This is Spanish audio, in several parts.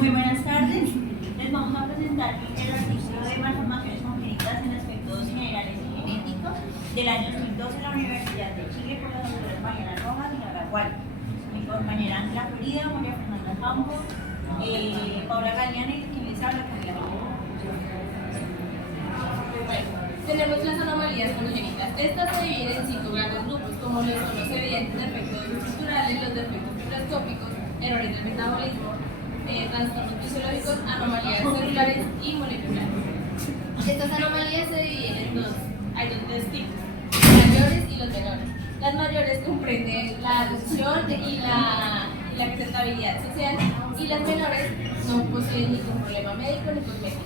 Muy buenas tardes. Les vamos a presentar el artículo de malformaciones congénitas en aspectos generales y genéticos del año 2012 en la Universidad de Chile por las doctoras Mariana Rojas y Laura Gual. Mi compañera Ángela Florida, María Fernanda Campos, Paula Galeana y quien les habla, Camila. Tenemos las anomalías congénitas. Estas se dividen en 5 grandes grupos, como los son los evidentes defectos estructurales, los defectos microscópicos, errores del metabolismo, trastornos fisiológicos, anomalías celulares y moleculares. Estas anomalías se dividen en dos. Hay dos tipos, los mayores y los menores. Las mayores comprenden la adopción y la aceptabilidad social, y las menores no poseen ningún problema médico ni cosmético.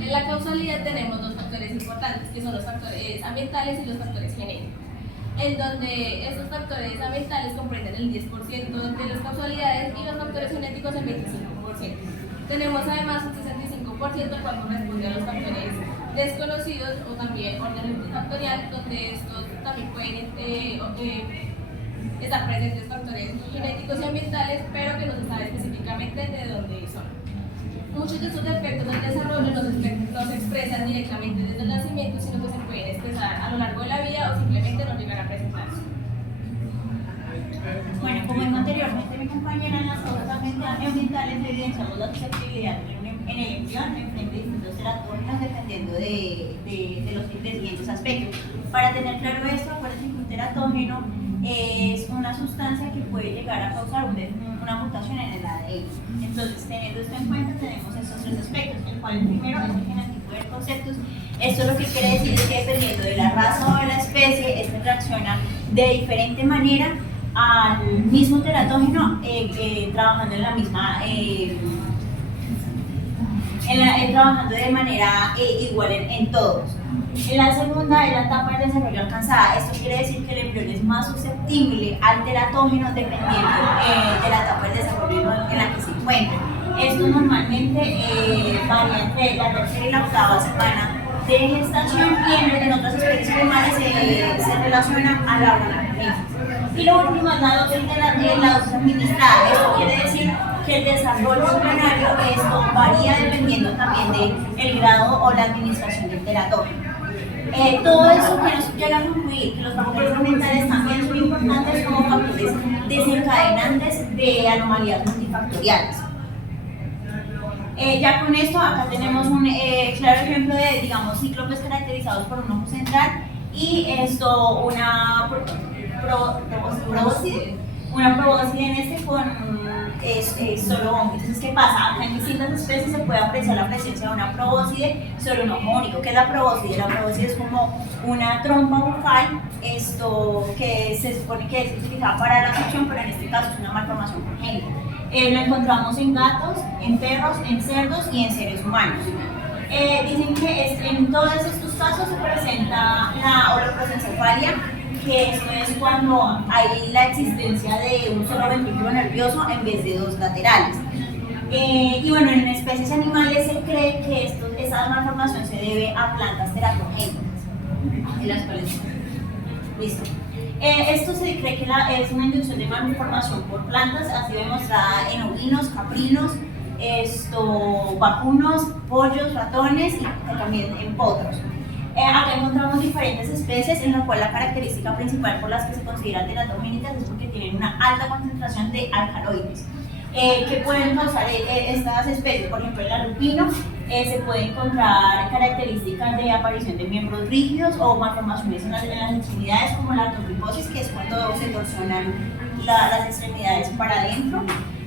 En la causalidad tenemos dos factores importantes, que son los factores ambientales y los factores genéticos, en donde estos factores ambientales comprenden el 10% de las causalidades y los factores genéticos el 25%. Tenemos además un 65% el cual corresponde a los factores desconocidos o también orden multifactorial, donde estos también pueden estar presentes factores genéticos y ambientales, pero que no se sabe específicamente de dónde son. Muchos de estos defectos del desarrollo no se expresan directamente desde el nacimiento, sino que se pueden expresar a lo largo de la vida o simplemente no llegar a presentarse. Bueno, como dijo anteriormente mi compañera, en las causas ambientales evidenciamos la susceptibilidad en el embrión en frente a distintos teratógenos dependiendo de los siguientes aspectos. Para tener claro esto, acuérdense que un teratógeno es una sustancia que puede llegar a causar una mutación en el ADN. Entonces, teniendo esto en cuenta, tenemos estos tres aspectos, el cual el primero es el genotipo de conceptos. Esto lo que quiere decir es que dependiendo de la raza o de la especie, este reacciona de diferente manera al mismo teratógeno trabajando en la misma trabajando de manera igual en todos. En la segunda es la etapa de desarrollo alcanzada. Esto quiere decir que el embrión es más susceptible al teratógeno dependiendo de la etapa de desarrollo en la que se encuentra. Esto normalmente varía entre la tercera y la octava semana de gestación, y en otras especies animales se relaciona a la hora de la crianza. Y lo último es la dosis administrada. Esto quiere decir que el desarrollo embrionario varía dependiendo también del grado o la administración del teratógeno. Todo eso que nos llega a concluir que los factores ambientales también son importantes como factores desencadenantes de anomalías multifactoriales. Ya con esto, acá tenemos un claro ejemplo de, digamos, cíclopes caracterizados por un ojo central y una probóscide en este con solo hongo. Entonces, ¿qué pasa? Acá en distintas especies se puede apreciar la presencia de una probóscide sobre un ojo único. ¿Qué es la probóscide? La probóscide es como una trompa bucal que se supone que es utilizada para la succión, pero en este caso es una malformación congénita. Lo encontramos en gatos, en perros, en cerdos y en seres humanos. Dicen que en todos estos casos se presenta la holoprosencefalia, que esto es cuando hay la existencia de un solo ventrículo nervioso en vez de dos laterales. Y bueno, en especies animales se cree que esta malformación se debe a plantas teratogénicas, en las cuales... Listo. Esto se cree que es una inducción de malformación por plantas, ha sido demostrada en ovinos, caprinos, vacunos, pollos, ratones y también en potros. Acá encontramos diferentes especies en las cuales la característica principal por las que se consideran teratogénicas es porque tienen una alta concentración de alcaloides. ¿Qué pueden causar estas especies? Por ejemplo, en el lupino se puede encontrar características de aparición de miembros rígidos o malformaciones en las extremidades, como la artrogliposis, que es cuando se torsionan las extremidades para adentro.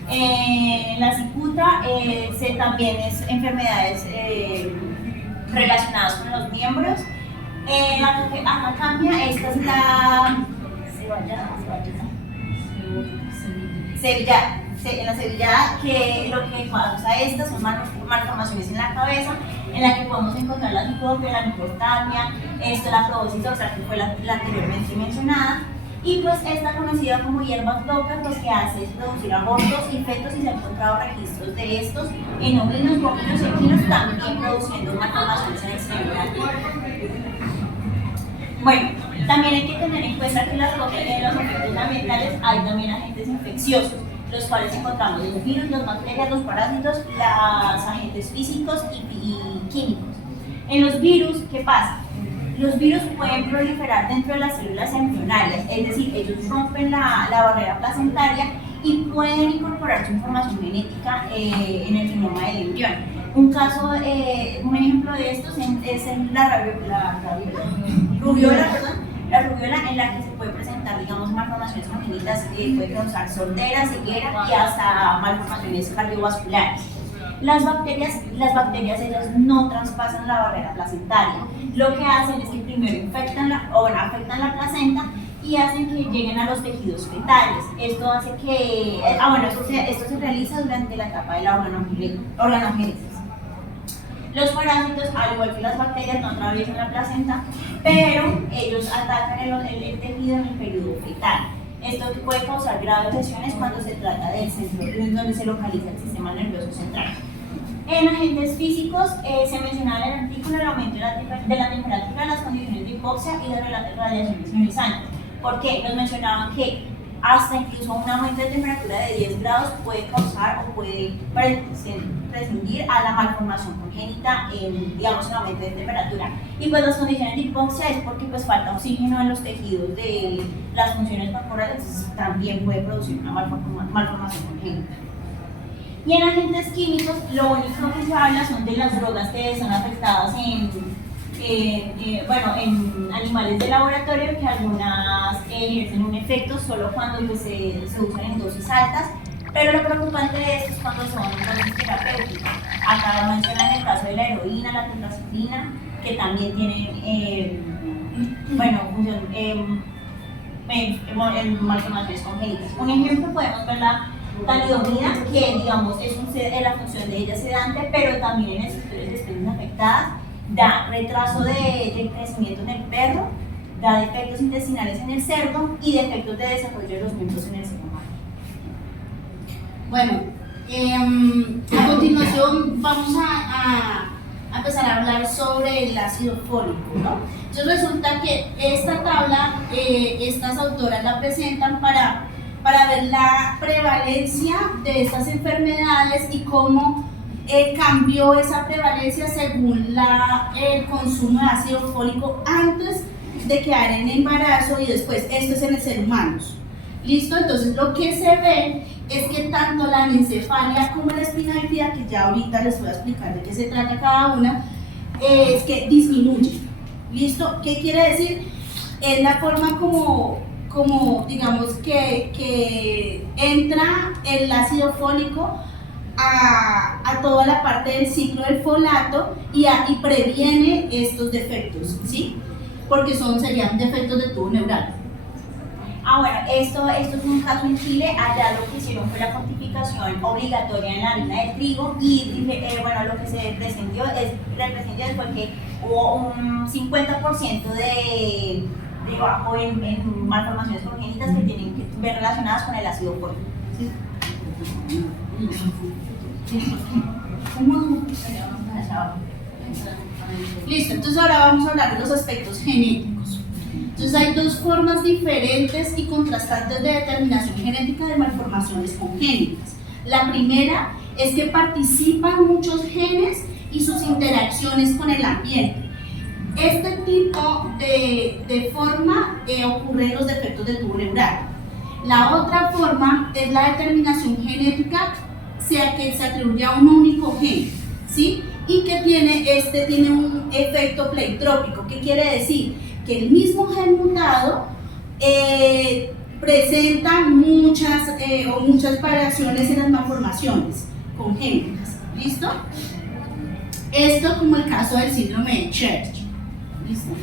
En la cicuta también es enfermedades relacionadas con los miembros. Acá cambia, esta es la sevillana. En la sevillana, que lo que causa estas son malformaciones en la cabeza, en la que podemos encontrar la cicopia, la micostamia, la probóscide dorsal, que fue la anteriormente mencionada, y pues esta conocida como hierbas locas, lo que hace es producir abortos y fetos, y se han encontrado registros de estos en ovinos, bovinos y equinos, también produciendo malformaciones en extremidad. Bueno, también hay que tener en cuenta que en los efectos ambientales hay también agentes infecciosos, los cuales encontramos los virus, las bacterias, los parásitos, los agentes físicos y químicos. En los virus, ¿qué pasa? Los virus pueden proliferar dentro de las células embrionarias, es decir, ellos rompen la barrera placentaria y pueden incorporar su información genética en el genoma del embrión. Un ejemplo de estos es en la rubiola, en la que se puede presentar, digamos, malformaciones congénitas, puede causar sordera, ceguera y hasta malformaciones cardiovasculares. Las bacterias ellas no traspasan la barrera placentaria. Lo que hacen es que primero afectan la placenta y hacen que lleguen a los tejidos fetales. Esto hace que, esto se realiza durante la etapa de la organogénesis. Los parásitos, al igual que las bacterias, no atraviesan la placenta, pero ellos atacan el tejido en el periodo fetal. Esto puede causar graves lesiones cuando se trata del centro donde se localiza el sistema nervioso central. En agentes físicos, se mencionaba en el artículo el aumento de la temperatura, las condiciones de hipoxia y de radiaciones ionizantes. ¿Por qué? Nos mencionaban que hasta incluso un aumento de temperatura de 10 grados puede causar o puede prescindir a la malformación congénita en, digamos, un aumento de temperatura. Y pues las condiciones de hipoxia es porque pues falta oxígeno en los tejidos de las funciones corporales, entonces también puede producir una malformación congénita. Y en agentes químicos, lo único que se habla son de las drogas que son afectadas en animales de laboratorio, que algunas ejercen un efecto solo cuando pues, se usan en dosis altas, pero lo preocupante de esto es cuando son dosis terapéuticas. Acá mencionan el caso de la heroína, la tetracyclina, que también tienen malformaciones congénitas. Un ejemplo, podemos ver la talidomida, que digamos es la función de ella sedante, pero también en estructuras de especies afectadas da retraso de crecimiento en el perro, da defectos intestinales en el cerdo y defectos de desarrollo de los miembros en el ser humano. Bueno, a continuación vamos a empezar a hablar sobre el ácido fólico, ¿no? Entonces resulta que esta tabla, estas autoras la presentan para ver la prevalencia de estas enfermedades y cómo cambió esa prevalencia según el consumo de ácido fólico antes de quedar en embarazo y después. Esto es en el ser humano. ¿Listo? Entonces lo que se ve es que tanto la anencefalia como la espina bífida, que ya ahorita les voy a explicar de qué se trata cada una, es que disminuye. ¿Listo? ¿Qué quiere decir? Es la forma como digamos que entra el ácido fólico a toda la parte del ciclo del folato y previene estos defectos, ¿sí? Porque serían defectos de tubo neural. Bueno, esto es un caso en Chile. Allá lo que hicieron fue la fortificación obligatoria en la harina de trigo y lo que se prescindió fue que hubo un 50% de bajo en malformaciones congénitas que tienen que ver relacionadas con el ácido fólico. ¿Sí? Listo, entonces ahora vamos a hablar de los aspectos genéticos. Entonces hay dos formas diferentes y contrastantes de determinación genética de malformaciones congénitas. La primera es que participan muchos genes y sus interacciones con el ambiente. Este tipo de forma ocurre en los defectos del tubo neural. La otra forma es la determinación genética, que se atribuye a un único gen, ¿sí? Y que tiene un efecto pleitrópico. ¿Qué quiere decir? Que el mismo gen mutado presenta muchas variaciones en las malformaciones congénitas. ¿Listo? Esto como el caso del síndrome de Church. ¿Listo?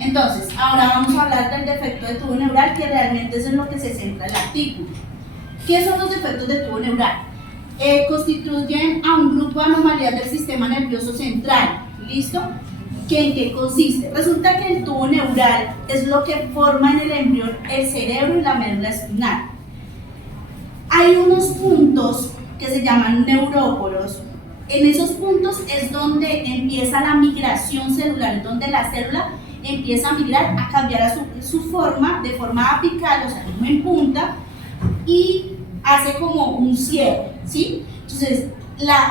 Entonces, ahora vamos a hablar del defecto de tubo neural, que realmente es en lo que se centra el artículo. ¿Qué son los defectos de tubo neural? Constituyen a un grupo de anomalías del sistema nervioso central. ¿Listo? ¿En qué consiste? Resulta que el tubo neural es lo que forma en el embrión el cerebro y la médula espinal. Hay unos puntos que se llaman neuróporos. En esos puntos es donde empieza la migración celular, donde la célula empieza a migrar, a cambiar a su forma, de forma apical, o sea, como en punta, y hace como un cierre, ¿sí? Entonces,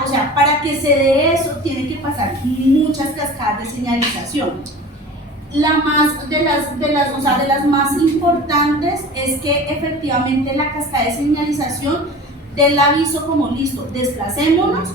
o sea, para que se dé eso, tiene que pasar muchas cascadas de señalización. La más de las más importantes es que efectivamente la cascada de señalización dé el aviso como listo, desplacémonos,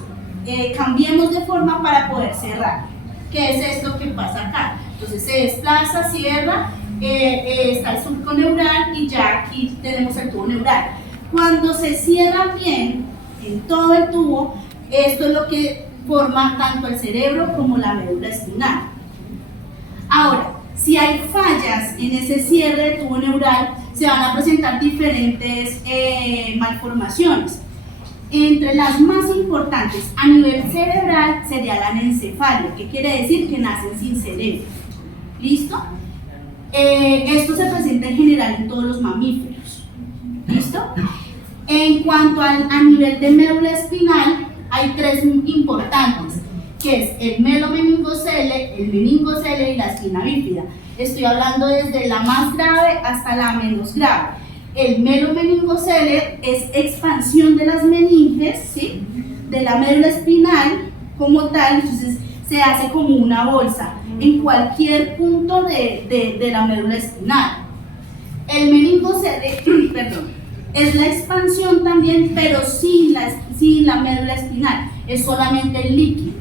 cambiemos de forma para poder cerrar. ¿Qué es esto que pasa acá? Entonces se desplaza, cierra, está el surco neural y ya aquí tenemos el tubo neural. Cuando se cierra bien en todo el tubo, esto es lo que forma tanto el cerebro como la médula espinal. Ahora, si hay fallas en ese cierre del tubo neural, se van a presentar diferentes malformaciones. Entre las más importantes a nivel cerebral sería la anencefalia, que quiere decir que nacen sin cerebro. ¿Listo? Esto se presenta en general en todos los mamíferos. ¿Listo? En cuanto a nivel de médula espinal, hay tres importantes, que es el melomeningocele, el meningocele y la espina bífida. Estoy hablando desde la más grave hasta la menos grave. El melomeningocele es expansión de las meninges, ¿sí? De la médula espinal como tal, entonces se hace como una bolsa en cualquier punto de la médula espinal. El meningocele, perdón, es la expansión también, pero sin la médula espinal, es solamente el líquido.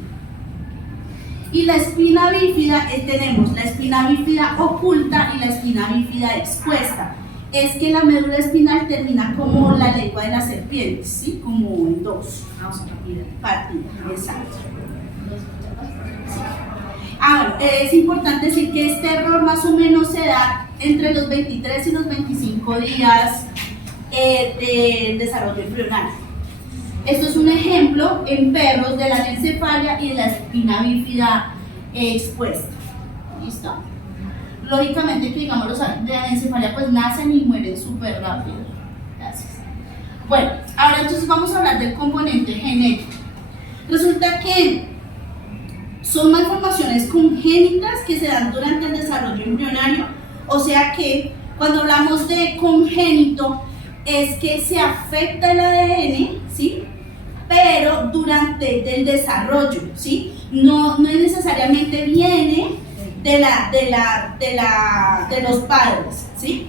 Y la espina bífida, tenemos la espina bífida oculta y la espina bífida expuesta. Es que la médula espinal termina como la lengua de las serpientes, ¿sí? Como en dos. Partida, exacto. Bueno, es importante decir que este error más o menos se da entre los 23 y los 25 días de desarrollo embrionario. Esto es un ejemplo en perros de la anencefalia y de la espina bífida expuesta. ¿Listo? Lógicamente que digamos los de la anencefalia pues nacen y mueren súper rápido. Gracias. Bueno, ahora entonces vamos a hablar del componente genético. Resulta que son malformaciones congénitas que se dan durante el desarrollo embrionario, o sea que cuando hablamos de congénito es que se afecta el ADN, ¿sí? Pero durante el desarrollo, ¿sí? No necesariamente viene de los padres, ¿sí?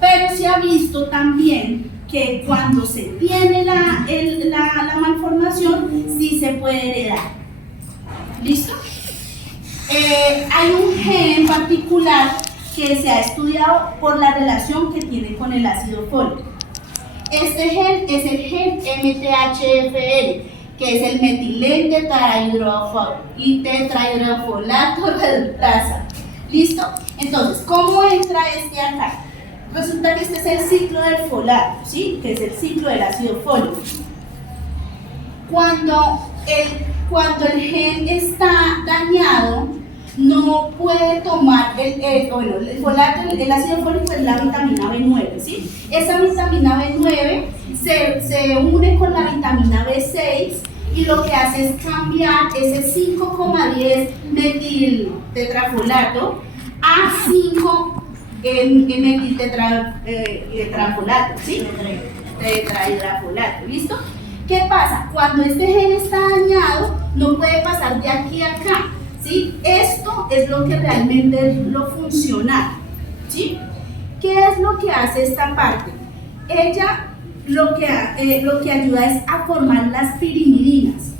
Pero se ha visto también que cuando se tiene la malformación, sí se puede heredar. ¿Listo? Hay un gen en particular que se ha estudiado por la relación que tiene con el ácido fólico. Este gen es el gen MTHFR, que es el metilén tetrahidrofolato reductasa. ¿Listo? Entonces, ¿cómo entra este acá? Resulta que este es el ciclo del folato, ¿sí? Que es el ciclo del ácido fólico. Cuando el gen está dañado, no puede tomar el folato, el ácido fólico es la vitamina B9, ¿sí? Esa vitamina B9 se une con la vitamina B6 y lo que hace es cambiar ese 5,10 metiltetrafolato a 5 metiltetrafolato, ¿sí? Tetrahidrofolato, ¿listo? ¿Qué pasa? Cuando este gen está dañado, no puede pasar de aquí a acá, ¿sí? Esto es lo que realmente es lo funcional, ¿sí? ¿Qué es lo que hace esta parte? Ella lo que ayuda es a formar las pirimidinas,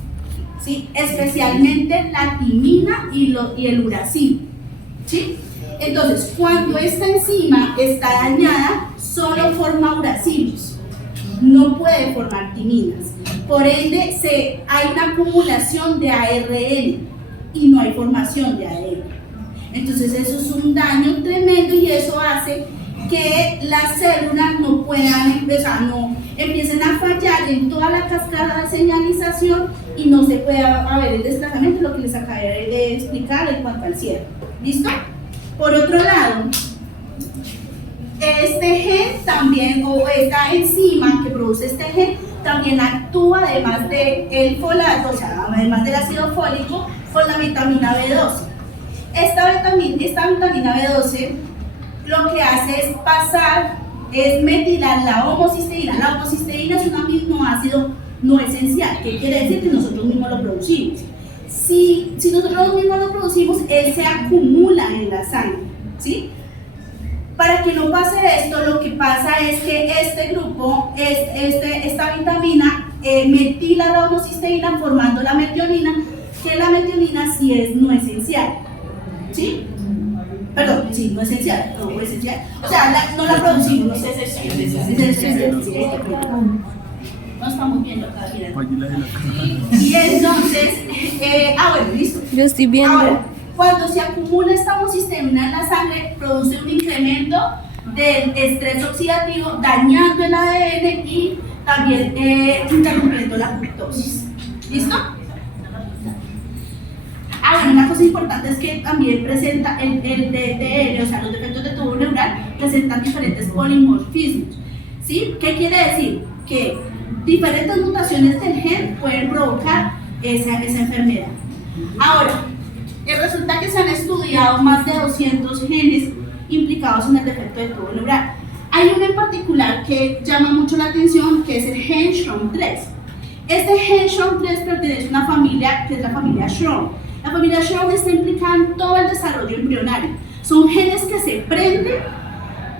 ¿sí? Especialmente la timina y el uracilo, ¿sí? Entonces, cuando esta enzima está dañada, solo forma uracilos, no puede formar timinas. Por ende, hay una acumulación de ARN y no hay formación de ADN. Entonces, eso es un daño tremendo y eso hace que las células no puedan empiecen a fallar en toda la cascada de señalización y no se pueda haber el desplazamiento, lo que les acabé de explicar en cuanto al cierre. ¿Listo? Por otro lado, este gen también, o esta enzima que produce este gen, también actúa además del folato, o sea, además del ácido fólico, con la vitamina B12. esta vitamina B12 lo que hace es metilar la homocisteína. La homocisteína es un aminoácido no esencial, que quiere decir que nosotros mismos lo producimos. Si nosotros mismos lo producimos, él se acumula en la sangre, ¿sí? Para que no pase esto, lo que pasa es que este grupo, esta vitamina, metila la homocisteína formando la metionina, que la metionina sí es no esencial, ¿sí? Perdón, sí, no esencial, no esencial. O sea, no la producimos, no es esencial. No estamos viendo acá, mira. Y entonces, bueno, listo. Yo estoy viendo. Ahora, cuando se acumula esta homocisteína en la sangre, produce un incremento del estrés oxidativo, dañando el ADN y también interrumpiendo la apoptosis. ¿Listo? Bueno, una cosa importante es que también presenta el DTN, o sea, los defectos de tubo neural, presentan diferentes polimorfismos. ¿Sí? ¿Qué quiere decir? Que diferentes mutaciones del gen pueden provocar esa enfermedad. Ahora, resulta que se han estudiado más de 200 genes implicados en el defecto de tubo neural. Hay uno en particular que llama mucho la atención, que es el gen SHROM3. Este gen SHROM3 pertenece a una familia que es la familia SHROM. La familia SHROM está implicada en todo el desarrollo embrionario. Son genes que se prenden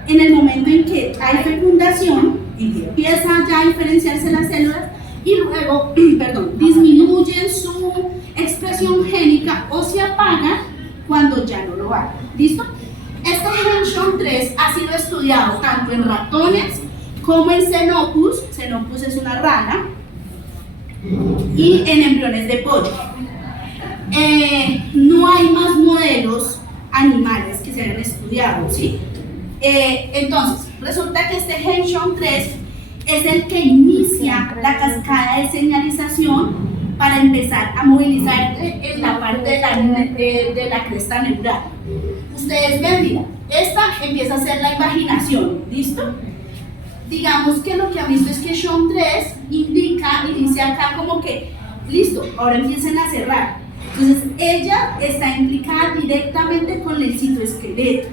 en el momento en que hay fecundación, en que empieza ya a diferenciarse las células y luego, disminuyen su expresión génica o se apagan cuando ya no lo hay. ¿Listo? Este gen SHROM3 ha sido estudiado tanto en ratones como en Xenopus. Xenopus es una rana, y en embriones de pollo. No hay más modelos animales que se hayan estudiado, ¿sí? Entonces, resulta que este gen SHROM3 es el que inicia la cascada de señalización para empezar a movilizar en la parte de la cresta neural. Ustedes ven, mira, esta empieza a ser la invaginación, ¿listo? Digamos que lo que han visto es que SHROM3 inicia acá como que, listo, ahora empiezan a cerrar. Entonces, ella está implicada directamente con el citoesqueleto,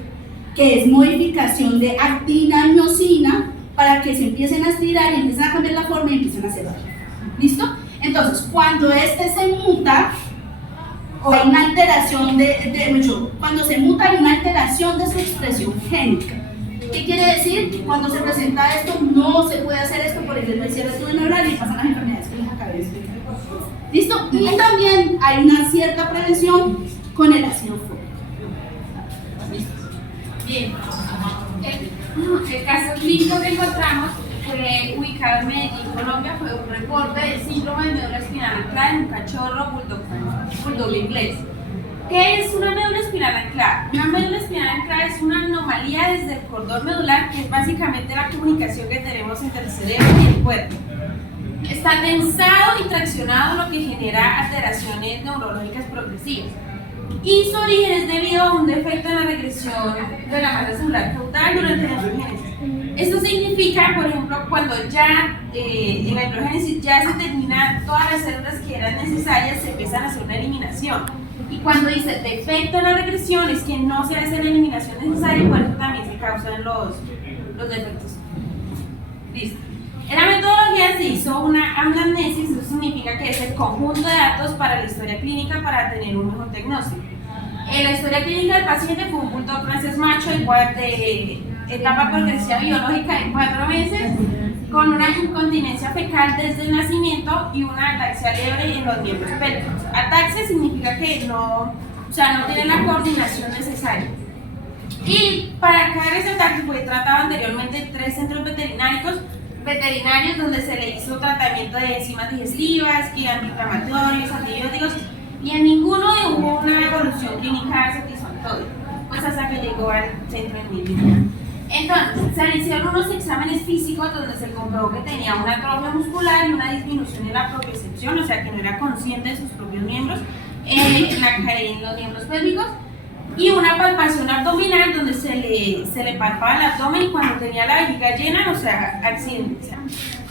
que es modificación de actina, miosina, para que se empiecen a estirar y empiecen a cambiar la forma y empiecen a cerrar. ¿Listo? Entonces, cuando este se muta, o hay una alteración cuando se muta hay una alteración de su expresión génica. ¿Qué quiere decir? Que cuando se presenta esto, no se puede hacer esto, por ejemplo, el cierre de tubo neural y pasan las enfermedades que les acabé de explicar. ¿Listo? Y también hay una cierta prevención con el ácido fólico. Bien. El caso clínico que encontramos fue ubicado en Medellín, Colombia, fue un reporte del síndrome de médula espinal anclada en un cachorro bulldog inglés. ¿Qué es una médula espinal anclada? Una médula espinal anclada es una anomalía desde el cordón medular, que es básicamente la comunicación que tenemos entre el cerebro y el cuerpo. Está tensado y traccionado, lo que genera alteraciones neurológicas progresivas. Y su origen es debido a un defecto en la regresión de la masa celular caudal durante la embriogénesis. Esto significa, por ejemplo, cuando ya en la embriogénesis ya se terminan todas las células que eran necesarias, se empiezan a hacer una eliminación. Y cuando dice defecto en la regresión, es que no se hace la eliminación necesaria y por eso también se causan los defectos. Listo. En la metodología se hizo una anamnesis, eso significa que es el conjunto de datos para la historia clínica para tener un mejor diagnóstico. En la historia clínica del paciente fue un bulldog francés macho igual de etapa progresiva biológica de 4 meses, con una incontinencia fecal desde el nacimiento y una ataxia leve en los miembros pélvicos. Ataxia significa que no tiene la coordinación necesaria. Y para cada resaltar que fue tratado anteriormente en 3 centros veterinarios donde se le hizo tratamiento de enzimas digestivas, antiinflamatorios, antibióticos, y en ninguno hubo una evolución clínica satisfactoria, pues hasta que llegó al centro en Milán. Entonces, se hicieron unos exámenes físicos donde se comprobó que tenía una atrofia muscular y una disminución en la propiocepción, o sea que no era consciente de sus propios miembros, en los miembros pélvicos, y una palpación abdominal donde se le palpaba el abdomen y cuando tenía la vejiga llena, o sea, accidente,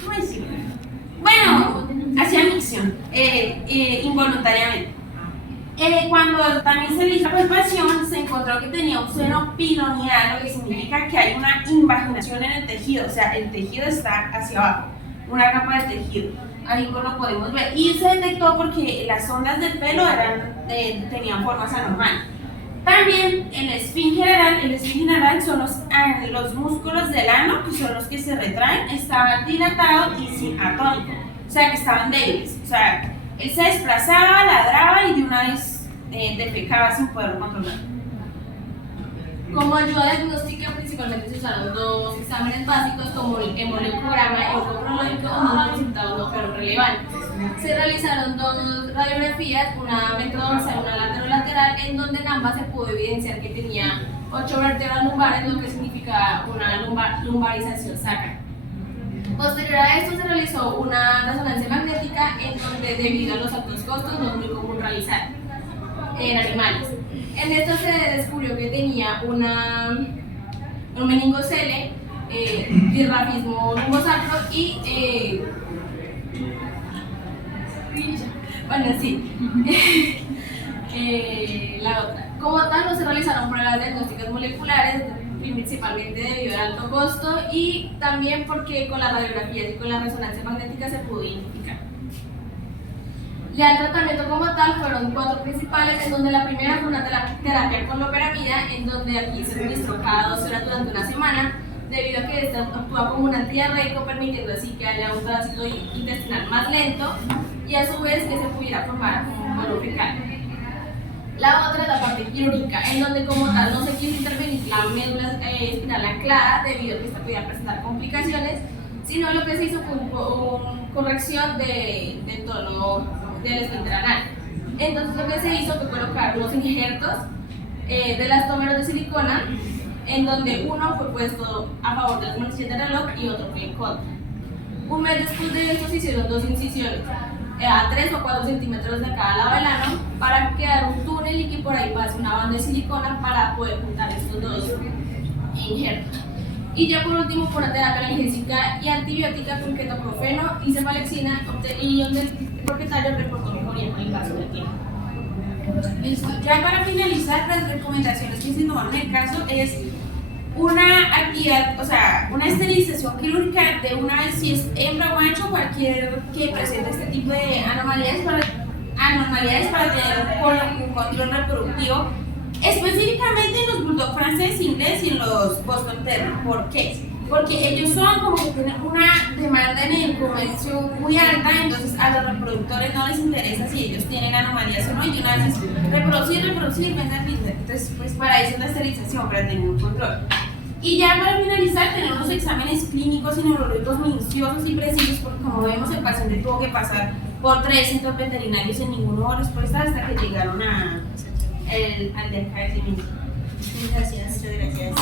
¿cómo decirlo? Bueno, hacía micción involuntariamente. Cuando también se le hizo la palpación, se encontró que tenía un seno piloneal, lo que significa que hay una invaginación en el tejido, o sea, el tejido está hacia abajo, una capa de tejido. Ahí lo podemos ver. Y se detectó porque las ondas del pelo tenían formas anormales. También el esfinge anal son los músculos del ano, que son los que se retraen, estaban dilatados y sin atónico, o sea, que estaban débiles. O sea, él se desplazaba, ladraba y de una vez defecaba sin poderlo controlar. Como ayuda diagnóstica, principalmente se usaron dos exámenes básicos como el hemoliograma y el coprológico, donde los resultados no fueron relevantes. Se realizaron dos radiografías, una ventrodorsal y una lateral, en donde en ambas se pudo evidenciar que tenía 8 vértebras lumbares, lo que significa una lumbarización sacra. Posterior a esto se realizó una resonancia magnética en donde, debido a los altos costos, no es muy común realizar en animales. En esto se descubrió que tenía un meningocele, dirrafismo lumbosacro y bueno, sí. La otra. Como tal, no se realizaron pruebas diagnósticas moleculares, principalmente debido al alto costo y también porque con las radiografías y con la resonancia magnética se pudo identificar. Ya el tratamiento como tal fueron 4 principales, en donde la primera fue una terapia con loperamida, en donde aquí se administró cada 12 horas durante una semana, debido a que esta actúa como un antidiarreico, permitiendo así que haya un tránsito intestinal más lento y a su vez que se pudiera formar un bolo fecal. La otra es la parte quirúrgica, en donde como tal no se quiso intervenir la médula espinal anclada debido a que esta podía presentar complicaciones, sino lo que se hizo fue una corrección del tono del esfínter anal. Entonces lo que se hizo fue colocar unos injertos de elastómeros de silicona, en donde uno fue puesto a favor de la manecilla de reloj y otro fue en contra. Un mes después de esto se hicieron 2 incisiones a 3 o 4 centímetros de cada lado del ano para crear un túnel y que por ahí pase una banda de silicona para poder juntar estos 2 injertos. Y ya por último, por una terapia analgésica y antibiótica con ketoprofeno y cefalexina, y donde el propietario reportó mejoría con el paso del tiempo. Listo. Ya para finalizar, las recomendaciones que se toman en el caso es una actividad, o sea, una esterilización quirúrgica de una vez, si es hembra o macho, cualquier que presente este tipo de anomalías para tener un control reproductivo, específicamente en los bulldog francés, inglés y en los Boston Terrier. ¿Por qué? Porque ellos son como que tienen una demanda en el comercio muy alta, entonces a los reproductores no les interesa si ellos tienen anomalías o no, y una vez reproducir, vender. Entonces, pues para eso es la esterilización, para tener un control. Y ya para finalizar, tener unos exámenes clínicos y neurológicos minuciosos y precisos, porque como vemos, el paciente tuvo que pasar por 3 centros veterinarios y ninguno hubo respuesta hasta que llegaron al DECA. Gracias, muchas gracias.